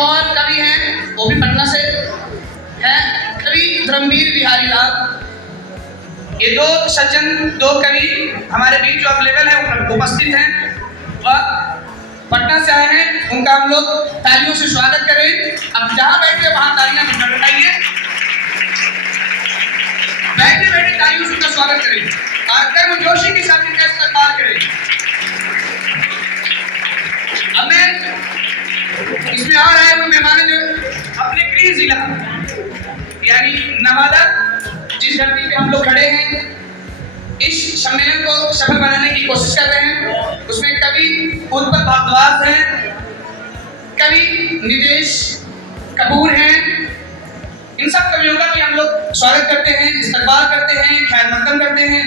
और कवि हैं, वो भी पटना से हैं, कवि धर्मवीर बिहारी लाल। ये दो सज्जन, दो कवि हमारे बीच जो अवेलेबल है उपस्थित हैं, वह पटना से आए हैं। उनका हम लोग तालियों से स्वागत करें। अब जहाँ बैठे वहाँ तालियां बजाइए, बैठे बैठे तालियों से उनका स्वागत करें और कर्म जोशी के साथ इनका इस्तेमाल करें। अब मैं इसमें और आए हुए मेहमान जो अपने गृह जिला यानी नवादा, जिस धरती पे हम लोग खड़े हैं, इस सम्मेलन को सफल बनाने की कोशिश कर रहे हैं। उसमें कवि उत्पल भारद्वाज हैं, कवि नितेश कपूर हैं। इन सब कवियों का भी हम लोग स्वागत करते हैं, इस्तकबाल करते हैं, खैर मकदम करते हैं।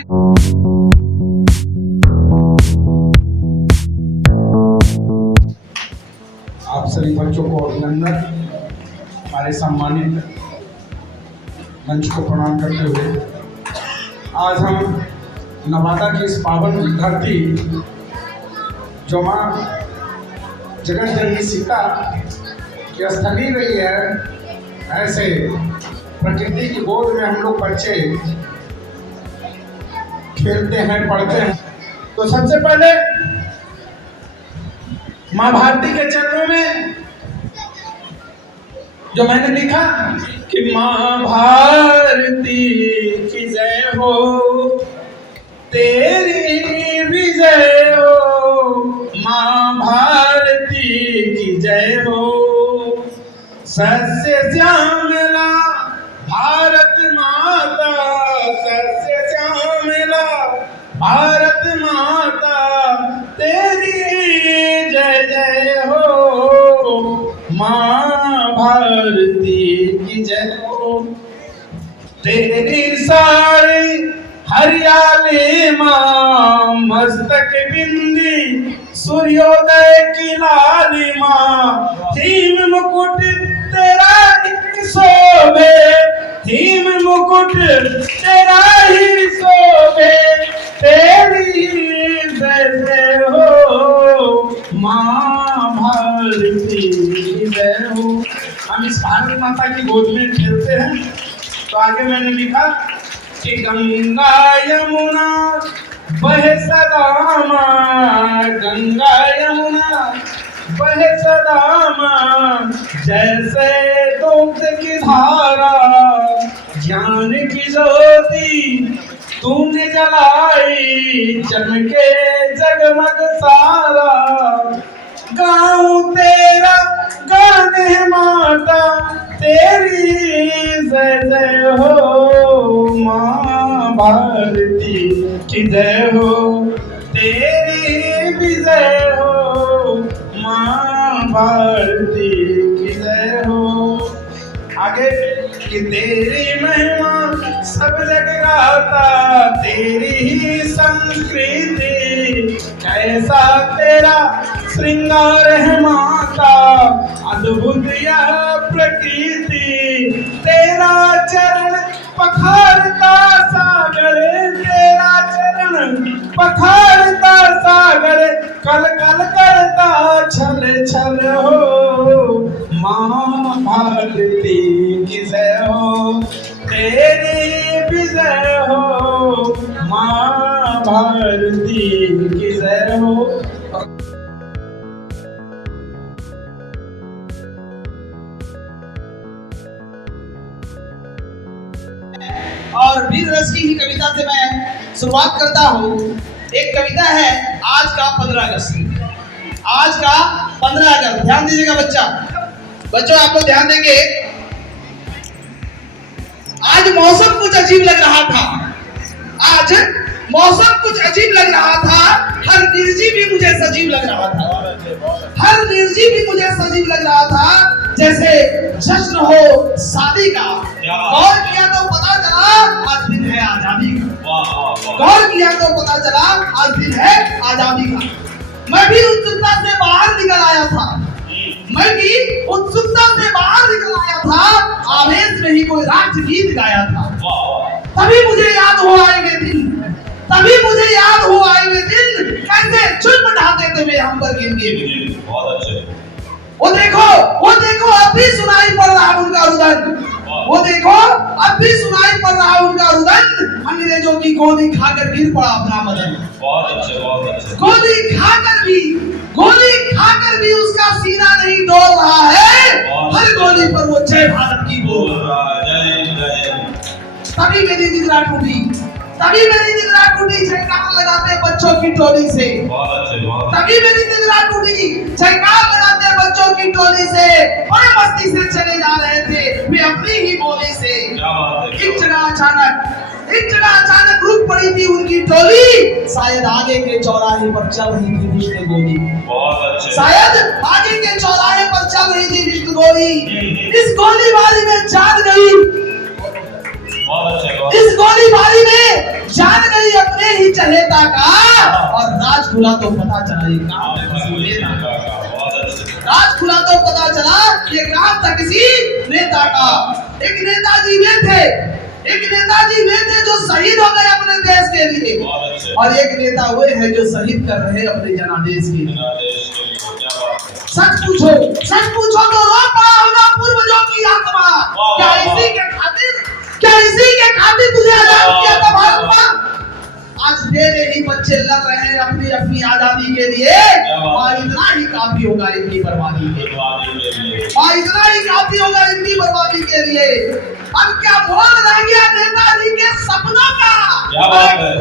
आप सभी बच्चों को अभिनंदन। हमारे सम्मानित मंच को प्रणाम करते हुए आज हम नवादा की इस पावन धरती जो माँ जगत जननी सीता की स्थली रही है, ऐसे प्रकृति की गोद में हम लोग बच्चे खेलते हैं, पढ़ते हैं। तो सबसे पहले माँ भारती के चरणों में जो मैंने लिखा कि माँ भारती की जय हो, तेरी विजय हो, माँ भारती की जय हो। सस्य श्यामला भारत माता, सस्य श्यामला भारत माता, तेरी जय जय हो, माँ भारती की जय हो। तेरी सारी हरियाली माँ, मस्तक बिंदी सूर्योदय की लाली माँ, थीम मुकुट तेरा ही शोभे, थीम मुकुट तेरा ही शोभे, तेरी जय जय हो, माँ भारती जय हो। हम इस भारत माता की गोद में खेलते हैं। तो आगे मैंने लिखा कि गंगा यमुना बहे सदा माँ, गंगा यमुना बहे सदा माँ, जैसे दूध की धारा ज्ञान की ज्योति तूने जलाई, चमके जगमग सारा। गाऊं तेरा गान है माता, तेरी जय जय हो, माँ भारती की जय हो, तेरी भी जय हो, माँ भारती की जय हो। आगे कि तेरी महिमा सब जग गाता, तेरी ही संस्कृति कैसा तेरा श्रृंगार है माता, अद्भुत यह प्रकृति, तेरा चरण पखारता सागर, तेरा चरण पखारता सागर, कल कल करता छल छल हो, माँ भारती की जय हो, तेरी विजय हो, माँ भारती की जय हो। और वीर रस की ही कविता से मैं शुरुआत करता हूँ। एक कविता है आज का 15 अगस्त। आज का 15 अगस्त, ध्यान दीजिएगा बच्चों आप लोग ध्यान देंगे। आज मौसम कुछ अजीब लग रहा था, आज मौसम कुछ अजीब लग रहा था, हर निर्जीव भी मुझे सजीव लग रहा था, हर निर्जीव भी मुझे सजीव लग रहा था, जैसे जश्न हो शादी का। गौर किया तो पता चला आज दिन है आजादी का, गौर किया तो पता चला आज दिन है आजादी का। मैं भी उत्सुकता से बाहर निकल आया था, मैं भी उत्सुकता से बाहर निकल आया था, आवेश में ही कोई राष्ट्र गीत गाया था। तभी मुझे याद हो आएंगे दिन, तभी मुझे याद हो आएंगे दिन, कैसे चुल ढाते थे वे हम पर गिन गिन। बहुत अच्छे। वो देखो वो देखो अब भी सुनाई पड़ रहा है उनका रुदन, अंग्रेजों की गोली खाकर गिर पड़ा अपना मदन। बहुत अच्छे, बहुत अच्छे। गोली खाकर भी उसका सीना नहीं डोल रहा है, हर गोली पर वो जय भारत की बोल रहा है। तभी मेरी निद्रा टूटी जयकार लगाते बच्चों की टोली से। तभी मेरी निद्रा टूटी जयकार लगाते बच्चों की टोली से, बड़े मस्ती से चले जा रहे थे वे अपनी ही बोली से। एक जगह अचानक रुक पड़ी थी उनकी टोली, शायद आगे के चौराहे पर चल रही थी विष्णु गोली। शायद आगे के चौराहे पर चल रही थी विष्णु गोली। इस गोलीबारी में जान गई, इस गोलीबारी में जान गई अपने ही चहेता का, और राज खुला तो पता चला ये काम राज खुला तो पता चला ये काम था किसी नेता का। एक नेताजी वे थे जो शहीद हो गए अपने देश के लिए, और एक नेता वे है जो शहीद कर रहे अपने जनादेश के लिए। सच पूछो तो रो पड़ा होगा पूर्वजों की आत्मा। क्या इसी के खातिर तुझे आजाद किया था भारत मां? आज तेरे ही बच्चे लड़ रहे हैं अपनी अपनी आजादी के लिए, और इतना ही काफी होगा इनकी बर्बादी के लिए। और इतना ही काफी होगा इनकी बर्बादी के लिए। अब क्या मोल रह गया नेताजी के सपनों का?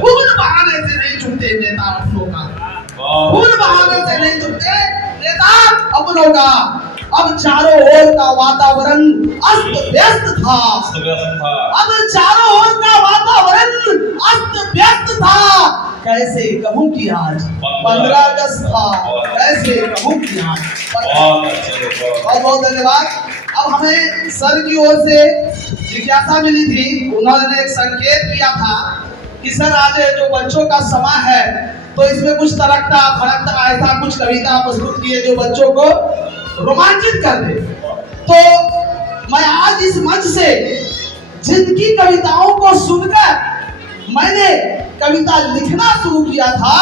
खून बहाने से नहीं छूटते नेता अपनों का, खून बहाने से नहीं छूटते नेता अपनों का। अब चारों ओर का वातावरण अस्त व्यस्त था। अब चारों ओर का वातावरण अस्त व्यस्त था। कैसे कहूँ कि आज 15 अगस्त था, कैसे कहूँ कि आज। बहुत बहुत धन्यवाद। अब हमें सर की ओर से जिज्ञासा मिली थी, उन्होंने एक संकेत किया था कि सर आज जो बच्चों का समय है तो इसमें कुछ तड़कता भड़कता ऐसा कुछ कविता प्रस्तुत किए जो बच्चों को रोमांचित कर दे। तो मैं आज इस मंच से जिनकी कविताओं को सुनकर मैंने कविता लिखना शुरू किया था,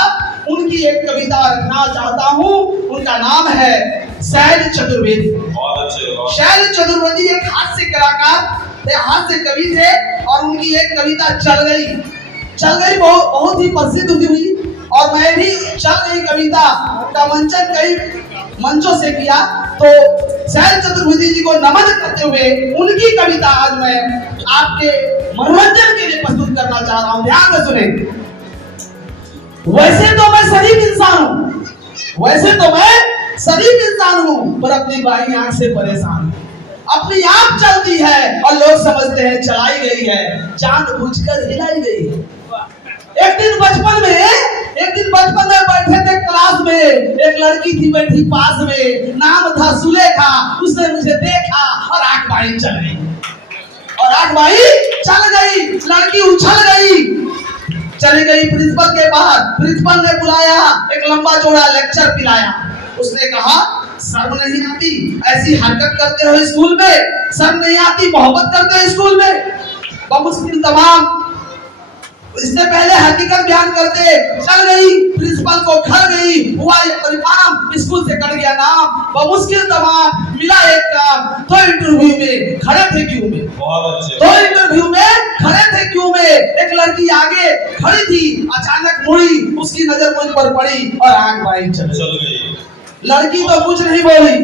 उनकी एक कविता रखना चाहता हूँ। उनका नाम है शैल चतुर्वेदी। शैल चतुर्वेदी एक हास्य कलाकार, हास्य कवि थे, और उनकी एक कविता चल गई बहुत ही प्रसिद्ध हुई, और मैं भी चल गई कविता का मंचन कई मंचों से किया। तो शैल चतुर्वेदी जी को नमन करते हुए उनकी कविता आज मैं आपके मनोरंजन के लिए प्रस्तुत करना चाह रहा हूं। ध्यान से सुने। वैसे तो मैं शरीफ इंसान हूं, पर अपनी बाई आंख से परेशान हूं। अपनी आंख चलती है और लोग समझते हैं चलाई गई है, जानबूझकर हिलाई गई है। एक दिन बचपन में बैठे थे क्लास में, एक लड़की थी बैठी पास में, नाम था सुलेखा। उसने मुझे देखा और आंख बाई चल गई, लड़की उछल गई, चली गई प्रिंसिपल के पास। प्रिंसिपल ने बुलाया, एक लंबा चौड़ा लेक्चर पिलाया। उसने कहा शर्म नहीं आती, ऐसी हरकत करते हो स्कूल में, शर्म नहीं आती, मोहब्बत करते हो स्कूल में। बमुश्किल तमाम इससे पहले हकीकत बयान करते चल गई, प्रिंसिपल को घर गई, हुआ ये परिणाम, स्कूल से कट गया नाम। बमुश्किल तमाम मिला एक काम, तो इंटरव्यू में खड़े थे क्यों में, एक लड़की आगे खड़ी थी, अचानक मुड़ी, उसकी नजर मुझ पर पड़ी और आंख बाई चल गई। लड़की तो कुछ नहीं बोली,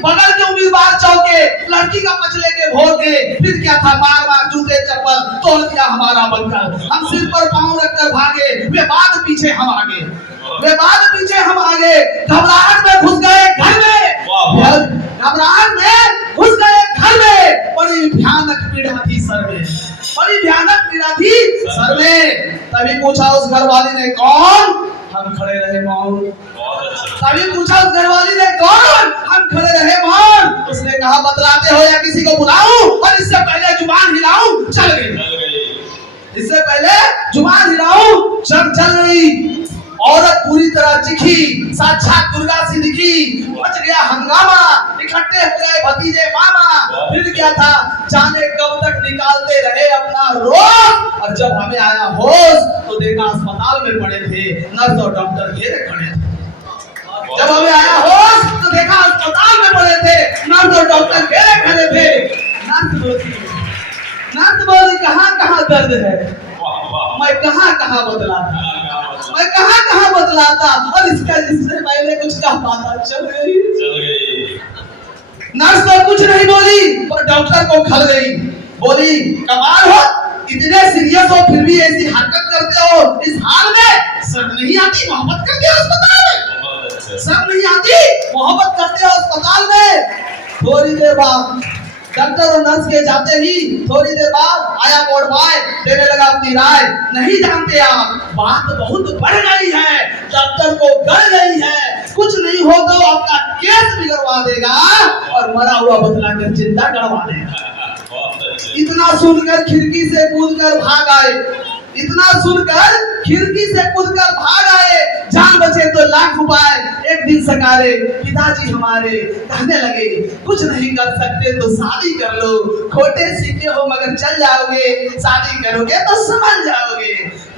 बगल के उम्मीदवार चौके, लड़की का पछले के भोर के, फिर क्या था मार जूते चप्पल तोड़ दिया हमारा बनकर। हम सिर पर पांव रखकर भागे, वे बाद पीछे हम आगे, घबराहट में घुस गए घर में, बड़ी भयानक पीड़ा थी सर में, तभी पूछा उस घरवाली ने कौन? हम खड़े रहे मौन। उसने कहा बतलाते हो या किसी को बुलाऊं, और इससे पहले जुबान हिलाऊं? चल गई। औरत पूरी तरह चिखी, साक्षात दुर्गा सी दिखी, मच गया हंगामा, इकट्ठे हो गए भतीजे मामा। फिर क्या था जाने कब तक निकालते रहे अपना रोज, और जब हमें आया होश तो देखा अस्पताल में पड़े थे, नर्स और डॉक्टर घेरे खड़े थे। दर्द है। मैं कहाँ कहाँ बदलाता, मैं कहाँ कहाँ बदलाता, और इससे पहले कुछ कह पाता। चल गई। नर्स तो कुछ नहीं बोली, पर डॉक्टर को खल गई। बोली, कमाल हो, इतने सीरियस हो फिर भी ऐसी हरकत करते हो। इस हाल में शर्म नहीं आती मोहब्बत करते हो अस्पताल में? शर्म नहीं आती मोहब्बत करते हो अस्पताल में? थोड़ी देर बाद डॉक्टर और नर्स के जाते ही थोड़ी देर बाद आया वार्ड बॉय, देने लगा अपनी राय। नहीं जानते आप, बात बहुत बढ़ गई है, डॉक्टर को गल गई है, कुछ नहीं हो तो आपका केस बिगड़वा देगा और मरा हुआ बतला कर जिंदा गड़वा देगा। इतना सुनकर खिड़की से कूदकर भाग आए, इतना सुनकर खिड़की से कूदकर भाग आए। जान बचे तो लाख उपाय, एक दिन सकारे पिताजी हमारे कहने लगे, कुछ नहीं कर सकते तो शादी कर लो, खोटे सीखे हो मगर चल जाओगे, शादी करोगे तो समझ जाओगे।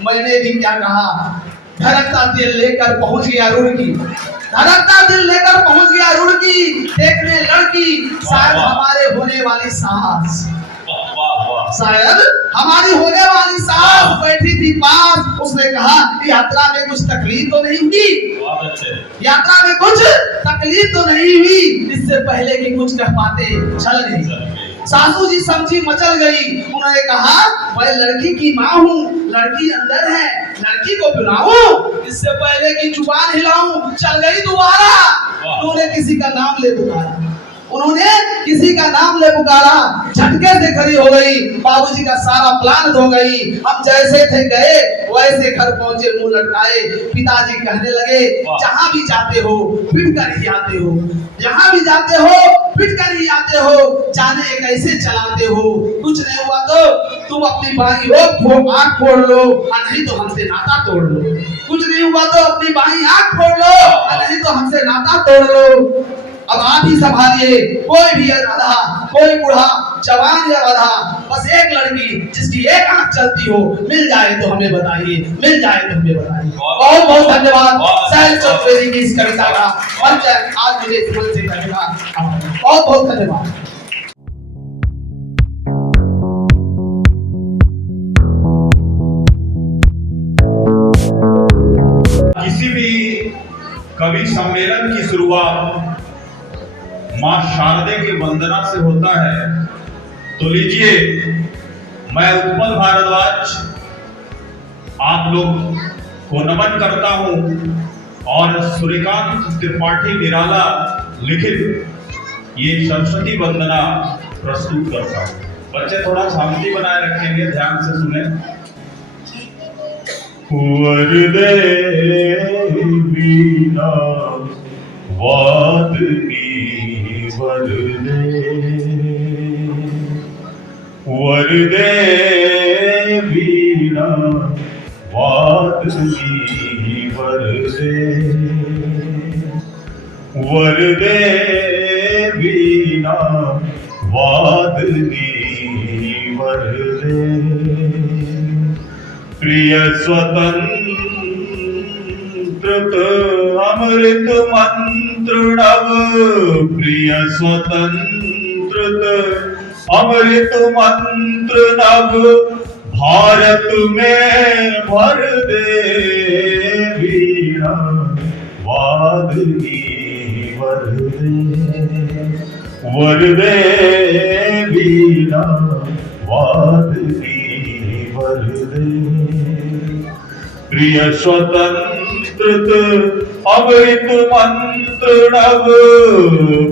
मैंने भी क्या कहा, धड़कता दिल लेकर पहुंच गया रुड़की, धड़कता दिल लेकर पहुंच गया रुड़की, देखने लड़की शायद हमारे होने वाली सास, शायद हमारी होने वाली सास बैठी थी पास। उसने कहा, यात्रा में कुछ तकलीफ तो नहीं हुई? यात्रा में कुछ तकलीफ तो नहीं हुई? इससे पहले कि कुछ कह पाते चल गई। सासू जी समझी मचल गई। उन्होंने कहा, मैं लड़की की माँ हूँ, लड़की अंदर है, लड़की को बुलाऊं इससे पहले कि जुबान हिलाऊं। चल गई दोबारा। उन्होंने किसी का नाम ले पुकारा, उन्होंने किसी का नाम ले पुकारा, झटके से खड़ी हो गई। बाबूजी का सारा प्लान हो गई। हम जैसे थे गए वैसे घर पहुंचे मुंह लटकाए। पिताजी कहने लगे, जहां भी जाते हो पिट कर ही आते हो, जहां भी जाते हो पिट कर ही आते हो, जाने कैसे चलाते हो। कुछ नहीं हुआ तो तुम अपनी बाई आंख फोड़ लो और नहीं तो हमसे नाता तोड़ लो। कुछ नहीं हुआ तो अपनी बाई आंख फोड़ लो और नहीं तो हमसे नाता तोड़ लो। अब आप ही संभालिए, कोई भी आधा, कोई बूढ़ा, जवान या आधा, बस एक लड़की जिसकी एक आंख चलती हो, मिल जाए तो हमें बताइए, मिल जाए तो हमें बताइए। बहुत बहुत धन्यवाद शैल चौधरी की इस कविता का मंच आज मुझे इस मंच से करेगा। बहुत बहुत धन्यवाद। किसी भी कवि सम्मेलन की शुरुआत मां शारदे की वंदना से होता है। तो लीजिए, मैं उत्पल भारद्वाज आप लोग को नमन करता हूं और सूर्यकांत त्रिपाठी निराला लिखित ये सरस्वती वंदना प्रस्तुत करता हूं। बच्चे थोड़ा शांति बनाए रखेंगे, ध्यान से सुने। वरदे वीणा वादनी वरदे, वरदे वीणा वादनी वरदे, वरदे वीणा वादनी वरदे। प्रिय स्वतंत्र अमृत मंत्र नव, प्रिय स्वतंत्र अमृत मंत्र नव, भारत में भर दे वीणा वादनी वरदे, वरदे वीणा वादनी वरदे। प्रिय स्वतंत्र अमृत मंत्र नव,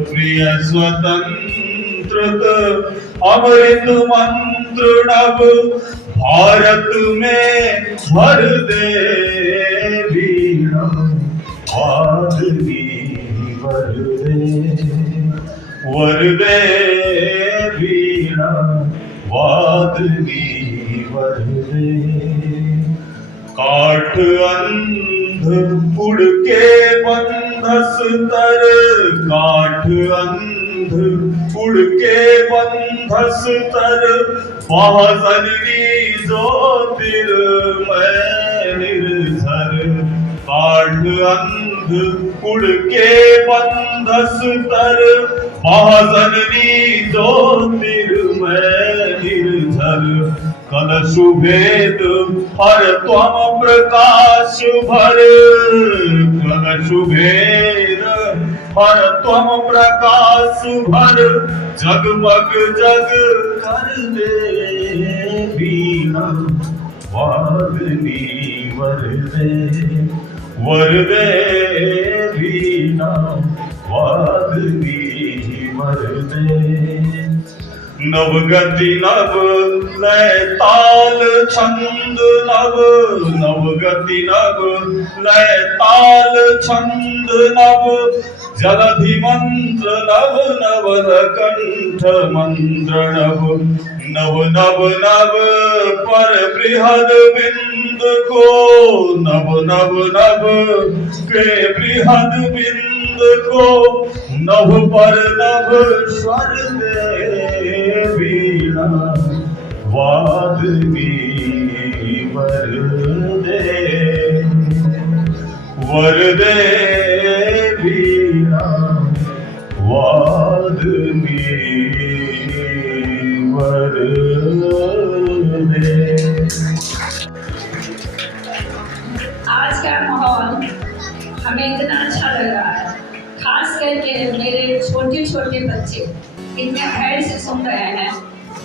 प्रिय स्वतंत्र अमृत मंत्र नव, भारत में भर दे वीणा वादनी वरदे, वरदे वीणा वादनी वरदे। काठ अंध उड़ के बंधस तर, काठ अंध उड़ के बंधस तर, महाजननी ज्योतिर्मय निर्झर। काठ अंध उड़ के बंधस तर, महाजननी ज्योतिर्मय निर्झर। कलशु भेद हर त्वम प्रकाश भर, कलशु भेद हर त्वम प्रकाश भर, जगमग जग कर दे बीना वाग्मी वर दे बीना वाग्मी वर दे। नवगति नव लय ताल छंद नव, नवगति नव लय ताल छंद नव, जलधि मंत्र नव नवल कंठ मंत्र नव, नव नव नव पर बृहद बिंद को, नव नव नव के बृहद बिंद को, नभ पर नभ स्वर दे वीणा वाग्मी वर दे वीणा वाग्मी वर दे। आज का माहौल हमें इतना अच्छा लग रहा है, खास करके मेरे छोटे छोटे बच्चे इतने धैर्य से सुन रहे हैं,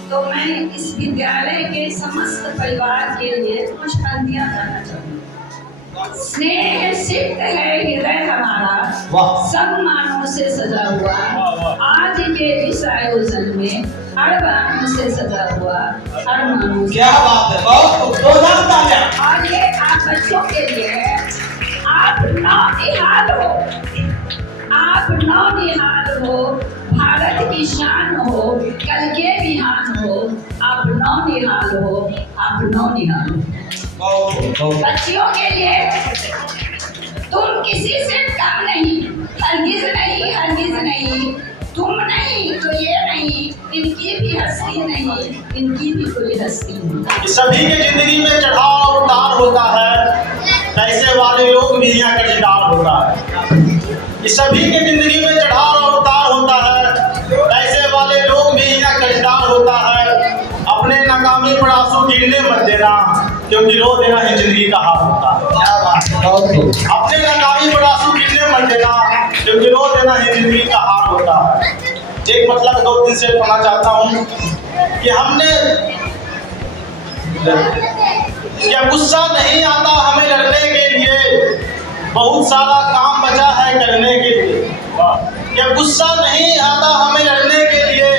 तो मैं इस विद्यालय के समस्त परिवार के लिए कुछ पंक्तियां करना चाहूँगी। स्नेह सिक्त है हृदय हमारा, सब मानों से सजा हुआ, आज के इस आयोजन में अरमानों से सजा हुआ, अरमानों से। क्या बात है, बहुत जोरदार तालियां। और ये आप बच्चों के लिए आप नौनिहाल हो, आप नौनिहाल हो, भारत की शान हो, कल के बिहान हो, आप नौनिहाल हो, आप नौनिहाल हो। बच्चियों के लिए तुम किसी से कम नहीं, हरगिज नहीं, हरगिज नहीं, तुम नहीं तो ये नहीं, इनकी भी हस्ती नहीं, इनकी भी कोई हस्ती नहीं। सभी के जिंदगी में चढ़ाव उतार होता है, पैसे वाले लोग भी यहाँ कर्जदार होता है। इस सभी के जिंदगी में चढ़ाव और उतार होता है, पैसे वाले लोग भी यहाँ कर्जदार होता है। अपने नाकामी पर आंसू गिरने मत देना, क्योंकि रो देना ही जिंदगी का हाल होता है। अपने नाकामी पर आंसू गिरने मत देना, क्योंकि रो देना ही जिंदगी का हाल होता है। एक मतलब 2 दिन से कहना चाहता हूँ कि हमने क्या गुस्सा नहीं आता हमें लड़ने के लिए, बहुत सारा काम बचा है करने के लिए। क्या गुस्सा नहीं आता हमें लड़ने के लिए,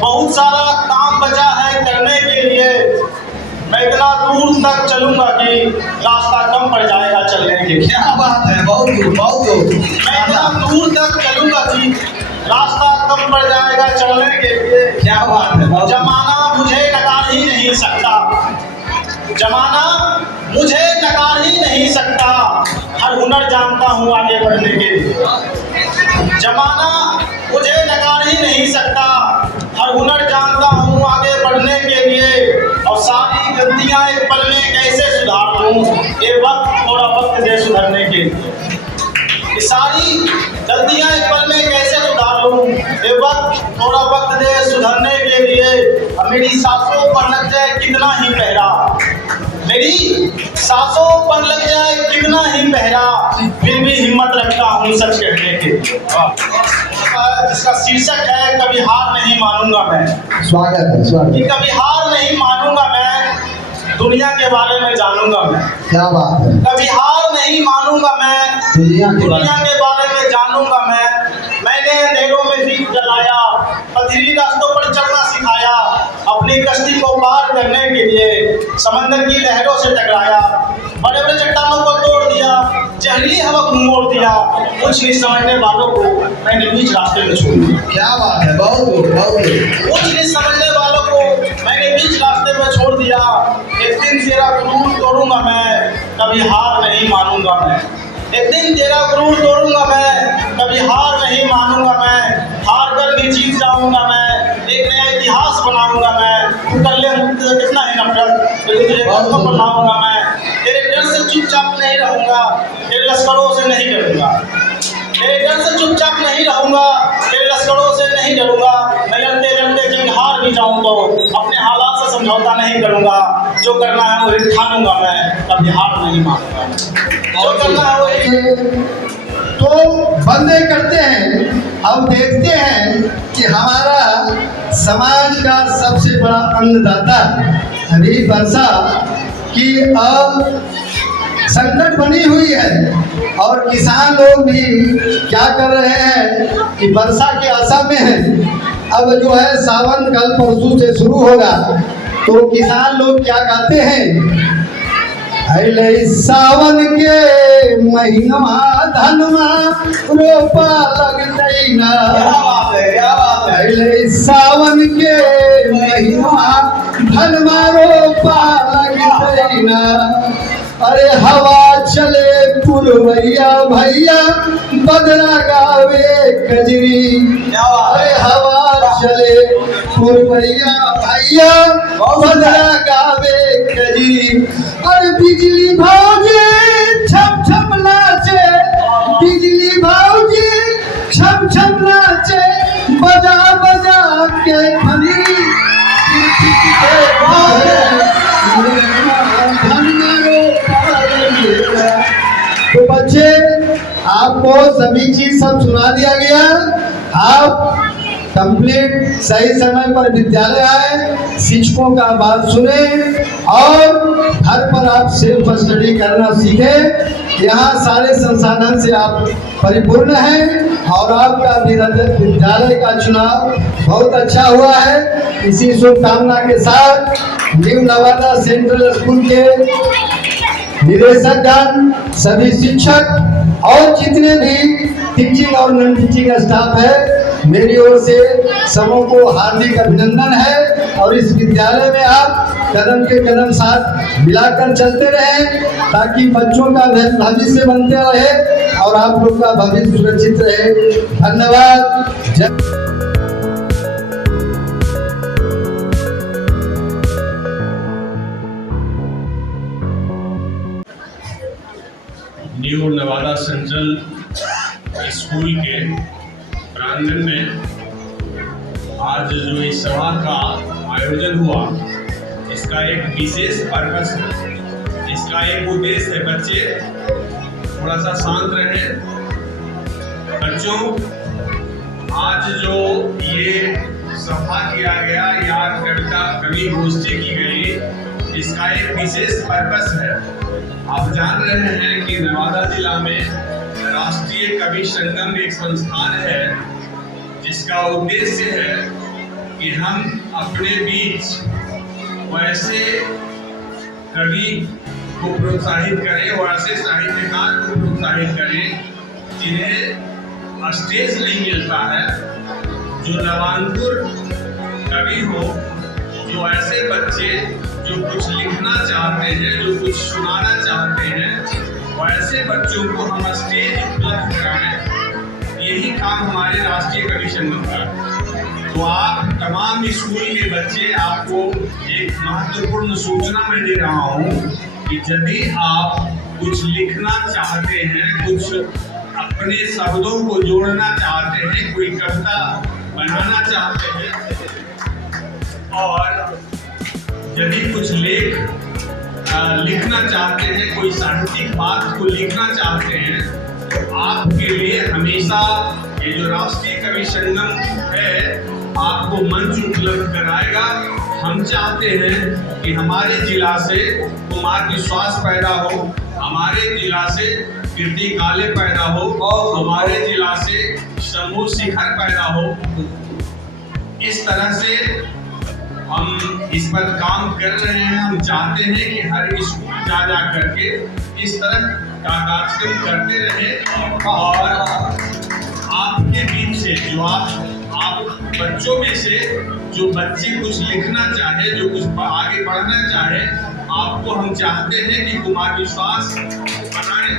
बहुत सारा काम बचा है करने के लिए। मैं इतना दूर तक चलूंगा कि रास्ता कम पड़ जाएगा चलने के लिए। क्या बात है, बहुत दूर, बहुत दूर। मैं इतना दूर तक चलूंगा कि रास्ता कम पड़ जाएगा चलने के लिए। क्या बात है। जमाना मुझे नकार ही नहीं सकता, जमाना मुझे नकार ही नहीं सकता, हर हुनर जानता हूँ आगे बढ़ने के लिए। जमाना मुझे नकार ही नहीं सकता, हर हुनर जानता हूँ आगे बढ़ने के लिए। और सारी गलतियाँ एक पल में कैसे सुधार लूँ, ये वक्त थोड़ा वक्त दे सुधरने के लिए। ये सारी गलतियाँ एक पल में कैसे सुधार लूँ, ये वक्त थोड़ा वक्त दे सुधरने के लिए। और मेरी सांसों पर लग जाए कितना ही पहरा, मेरी सांसों पर लग जाए कितना ही पहरा, फिर भी हिम्मत रखता हूँ सच कहने के। जिसका शीर्षक है कभी हार नहीं मानूंगा मैं। स्वागत है, स्वागत। कि कभी हार नहीं मानूंगा मैं, दुनिया के बारे में जानूंगा मैं। क्या बात है। कभी हार नहीं मानूंगा मैं, दुनिया के बारे में जानूंगा मैं। मैंने अंधेरों में दीप जलाया, पथरीली रास्तों पर चलना सिखाया, अपनी कश्ती को पार करने के लिए समंदर की लहरों से टकराया, बड़े बड़े चट्टानों को तोड़ दिया, जहरीली हवा को मोड़ दिया। कुछ नहीं समझने वालों को मैंने बीच रास्ते में छोड़ दिया। क्या बात है, बहुत दूर, बहुत दूर। कुछ नहीं समझने वालों को मैंने बीच रास्ते में छोड़ दिया। एक दिन तेरा गुरूर तोड़ूंगा मैं, कभी हार नहीं मानूंगा मैं। एक दिन तेरा गुरूर तोड़ूंगा मैं, कभी हार नहीं मानूंगा मैं। हार कर भी जीत जाऊंगा मैं, एक नया इतिहास बनाऊंगा मैं। तू कर ले मुझसे कितना ही नफरत, लेकिन तुझे कदम पर लाऊंगा मैं। तेरे डर से चुपचाप नहीं रहूंगा, तेरे लश्करों से नहीं डरूंगा। तेरे डर से चुपचाप नहीं रहूंगा, तेरे लश्करों से नहीं डरूंगा। मैं लड़ते लड़ते जंग हार भी जाऊं तो अपने हालात से समझौता नहीं करूंगा। जो करना है वही ठानूंगा मैं, कभी हार नहीं मानूंगा। जो करना है वही। तो बंदे करते हैं। अब देखते हैं कि हमारा समाज का सबसे बड़ा अन्नदाता अभी वर्षा की संकट बनी हुई है और किसान लोग भी क्या कर रहे हैं कि वर्षा के आशा में हैं। अब जो है सावन कल परसों से शुरू होगा, तो किसान लोग क्या कहते हैं, अले सावन के महीनमा धनमा रोपा लगतई ना। अले सावन के महीनमा धनमा रोपा लगतई ना। अरे हवा चले पुरवैया भैया बदरा गावे कजरी। अरे हवा चले पुरवैया भैया बदरा गावे कजरी। अरे बिजली भौजी छम छम नाचे, बिजली भौजी छम छम नाचे, बजा बजा के खनी। तो बच्चे आपको सभी चीज सब सुना दिया गया। आप कंप्लीट सही समय पर विद्यालय आए, शिक्षकों का बात सुने और घर पर आप सेल्फ स्टडी करना सीखे। यहाँ सारे संसाधन से आप परिपूर्ण हैं और आपका विद्यालय का चुनाव बहुत अच्छा हुआ है। इसी शुभकामना के साथ न्यू नवादा सेंट्रल स्कूल के निदेशकगण, सभी शिक्षक और जितने भी टीचिंग और नॉन टीचिंग स्टाफ है, मेरी ओर से सबों को हार्दिक अभिनंदन है। और इस विद्यालय में आप कदम के कदम साथ मिलाकर चलते रहें ताकि बच्चों का भविष्य बनते रहे और आप लोग का भविष्य सुरक्षित रहे। धन्यवाद। न्यू नवादा सेंट्रल स्कूल के प्रांगण में आज जो इस सभा का आयोजन हुआ, इसका एक विशेष पर्पस है, इसका एक उद्देश्य है। बच्चे थोड़ा सा शांत रहें। बच्चों, आज जो ये सभा किया गया या कविता कवि गोष्ठी की गई, इसका एक विशेष पर्पस है। आप जान रहे हैं कि नवादा जिला में राष्ट्रीय कवि संगम एक संस्थान है जिसका उद्देश्य है कि हम अपने बीच वैसे कवि को प्रोत्साहित करें, वैसे साहित्यकार को प्रोत्साहित करें जिन्हें स्टेज नहीं मिलता है, जो नवांकुर कवि हो, जो ऐसे बच्चे जो कुछ लिखना चाहते हैं, जो कुछ सुनाना चाहते हैं, वैसे बच्चों को हम स्टेज उपलब्ध कराएं। यही काम हमारे राष्ट्रीय कवि संगम का। तो आप तमाम स्कूल के बच्चे, आपको एक महत्वपूर्ण सूचना मैं दे रहा हूँ कि यदि आप कुछ लिखना चाहते हैं, कुछ अपने शब्दों को जोड़ना चाहते हैं, कोई कविता बनाना चाहते हैं और यदि कुछ लिखना चाहते हैं, कोई साहित्यिक बात को लिखना चाहते हैं, तो आपके लिए हमेशा ये जो राष्ट्रीय कवि संगम है आपको मंच उपलब्ध कराएगा। हम चाहते हैं कि हमारे जिला से कुमार विश्वास पैदा हो, हमारे जिला से कीर्ति काले पैदा हो और हमारे जिला से समूह शिखर पैदा हो। इस तरह से हम इस पर काम कर रहे हैं। हम चाहते हैं कि हर स्कूल जा करके इस तरह का कार्यक्रम करते रहे और आपके बीच से जो आप बच्चों में से जो बच्चे कुछ लिखना चाहे, जो कुछ आगे बढ़ना चाहे, आपको हम चाहते हैं कि कुमार विश्वास बनाए।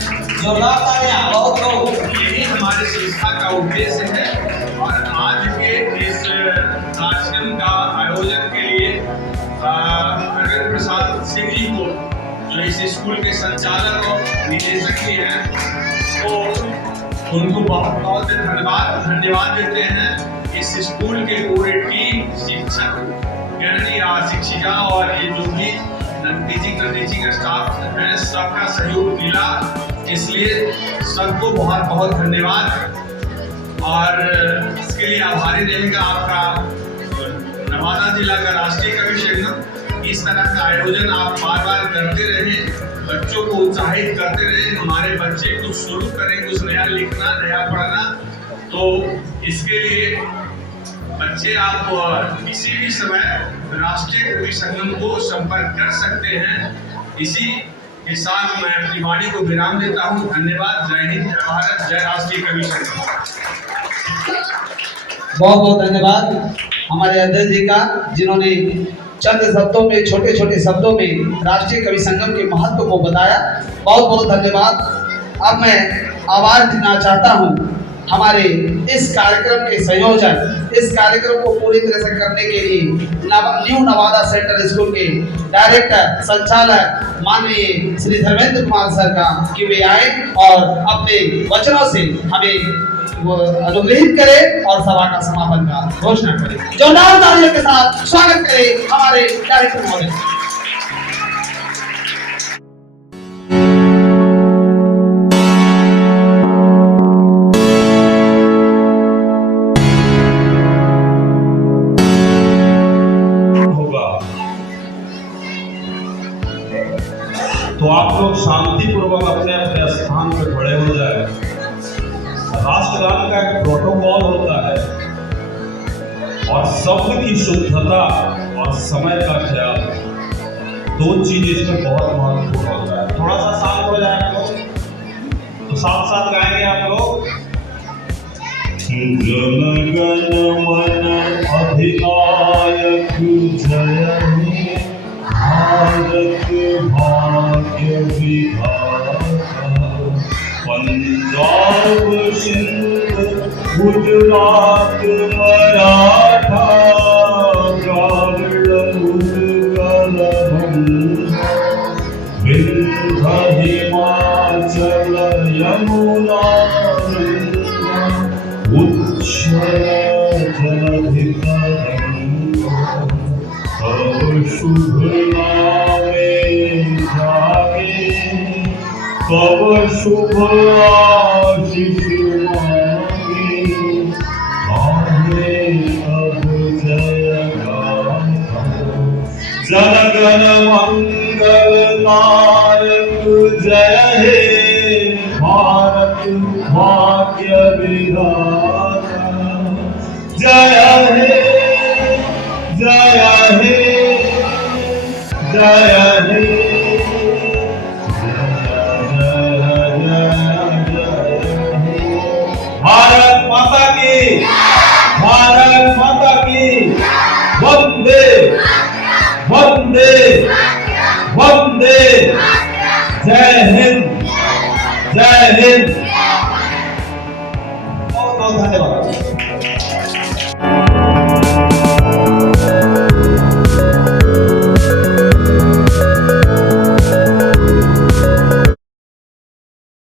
यही हमारे संस्था का उद्देश्य है। और आज के इस कार्यक्रम का आयोजन के लिए अरविंद प्रसाद सिंह जी को, जो इस स्कूल के संचालक और निदेशक भी हैं, तो उनको बहुत बहुत धन्यवाद देते हैं। इस स्कूल के पूरे टीम, शिक्षक, गणनी या शिक्षिका और ये जो भी टीचिंग स्टाफ है सबका सहयोग मिला, इसलिए सबको बहुत बहुत धन्यवाद। और इसके लिए आभारी रहेगा आपका नवादा जिला का राष्ट्रीय कवि संगम। इस तरह का आयोजन आप बार बार करते रहें, बच्चों को उत्साहित करते रहें, हमारे बच्चे कुछ शुरू करें, कुछ नया लिखना, नया पढ़ना। तो इसके लिए बच्चे आप किसी भी समय राष्ट्रीय कवि संगम को संपर्क कर सकते हैं। इसी के साथ मैं अपनी वाणी को विराम देता हूँ। धन्यवाद। जय हिंद, जय भारत, जय राष्ट्रीय कवि संगम। बहुत बहुत धन्यवाद हमारे अध्यक्ष जी का, जिन्होंने चंद शब्दों में, छोटे छोटे शब्दों में राष्ट्रीय कवि संगम के महत्व को बताया। बहुत बहुत धन्यवाद। अब मैं आभार देना चाहता हूँ हमारे इस कार्यक्रम के संयोजक, इस कार्यक्रम को पूरी तरह से करने के लिए न्यू नवादा सेंट्रल स्कूल के डायरेक्टर संचालक माननीय श्री धर्मेंद्र कुमार सर का, कि वे आए और अपने वचनों से हमें वो अनुग्रहित करे और सभा का समापन का घोषणा करे। जोरदार तालियों के साथ स्वागत करें हमारे डायरेक्टर महोदय। तो आप लोग शांतिपूर्वक अपने अपने स्थान पर खड़े हो जाए। राष्ट्रगान का एक प्रोटोकॉल होता है और शब्द की शुद्धता और समय का ख्याल, दो चीज इसमें बहुत महत्वपूर्ण होता है। थोड़ा सा शांत हो जाए आप लोग, तो साथ साथ गाएंगे आप लोग। जन गण मन अधिनायक जय हे, भारत भाग्य विधाता, पंजाब सिंध गुजरात मराठा, द्राविड़ उत्कल बंगा, विंध्य हिमाचल यमुना गंगा, उच्छल जलधिकरंगा, तब शुभ नामे जागे, तब शुभ आशीष मांगे, गाहे अब जय गाथा, जन गण मंगल नायक जय हे, भारत भाग्य विधाता, जय